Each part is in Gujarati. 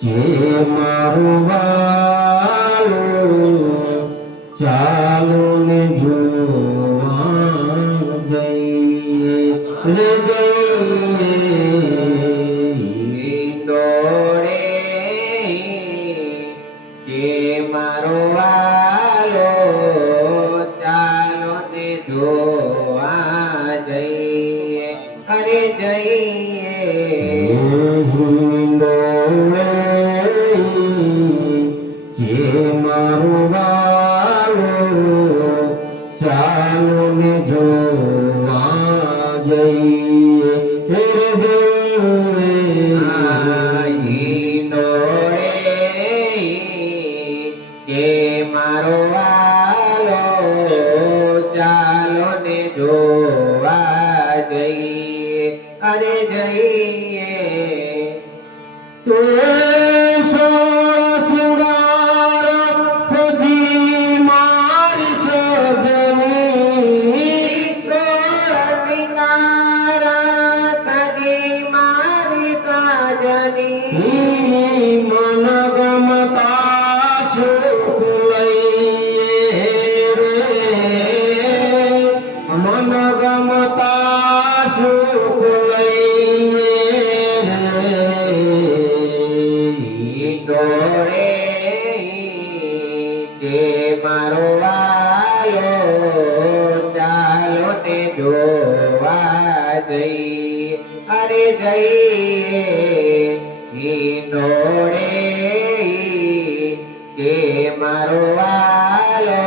જે મારું વાલું ચાલો ને જોવા જઈએ રે જઈએ દોડે જે મારો વાલો ચાલો મારો વાલો ચાલો ને જોવા જઈએ. અરે જઈએ. મનગમતા અરે જઈએ નોડે કે મારો વાલો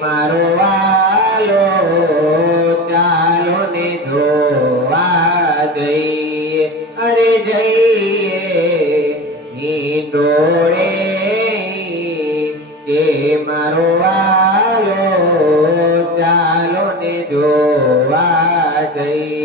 મારો વાલો ચાલો ને જોવા જઈએ અરે જઈએ ની દોડે કે મારો વાલો ચાલો જોવા જઈએ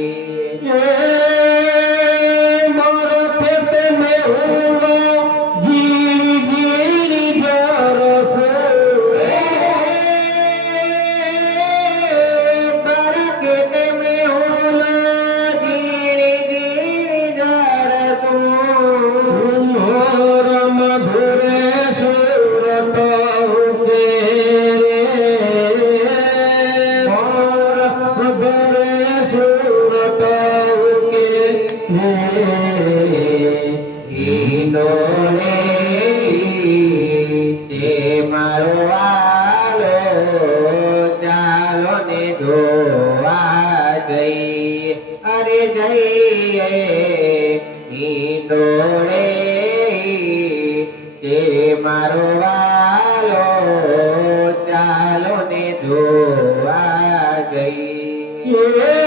ઈંડોળે જે મારો વાલો ચાલો ને જોવા જઈએ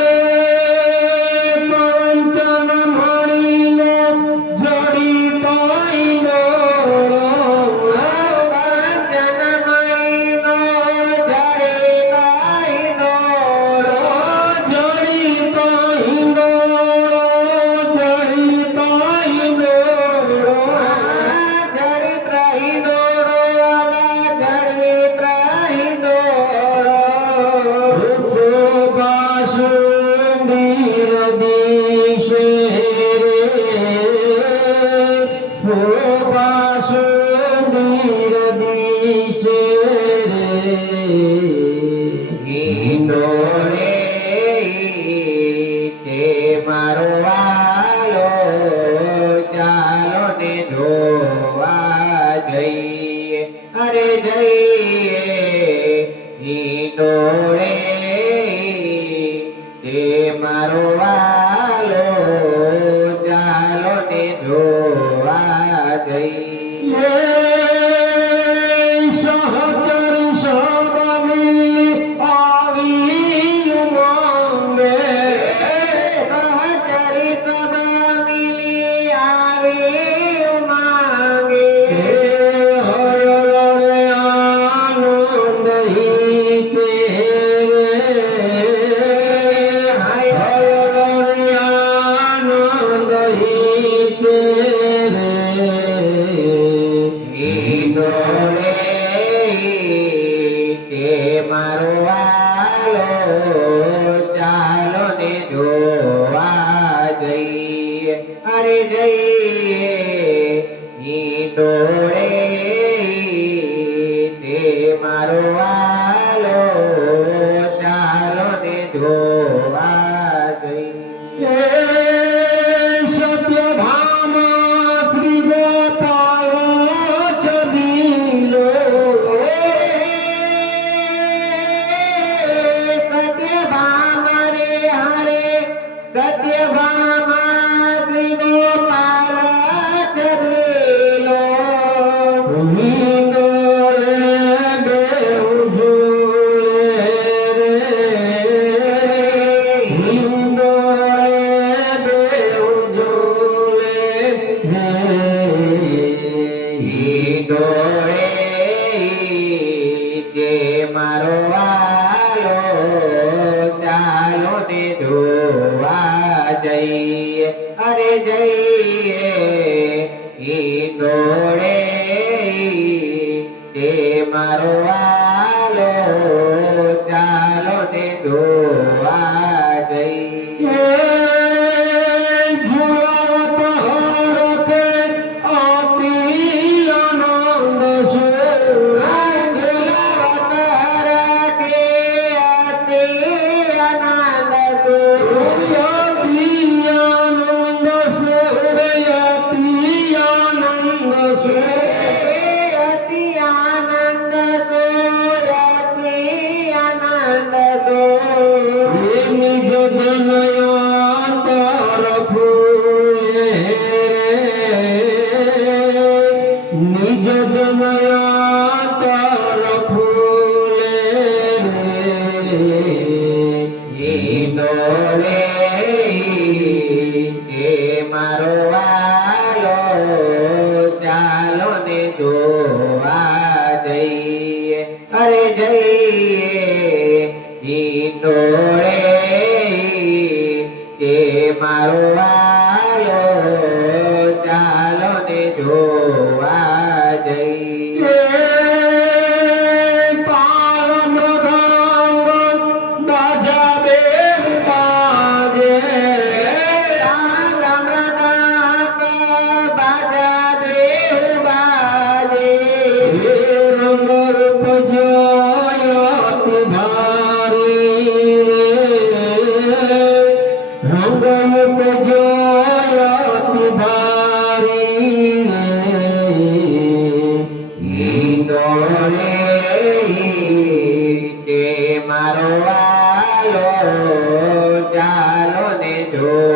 તે મારો આલો ચાલો ને જોવા જઈ. ડોળે કે મારો વાલો ચાલો ને જો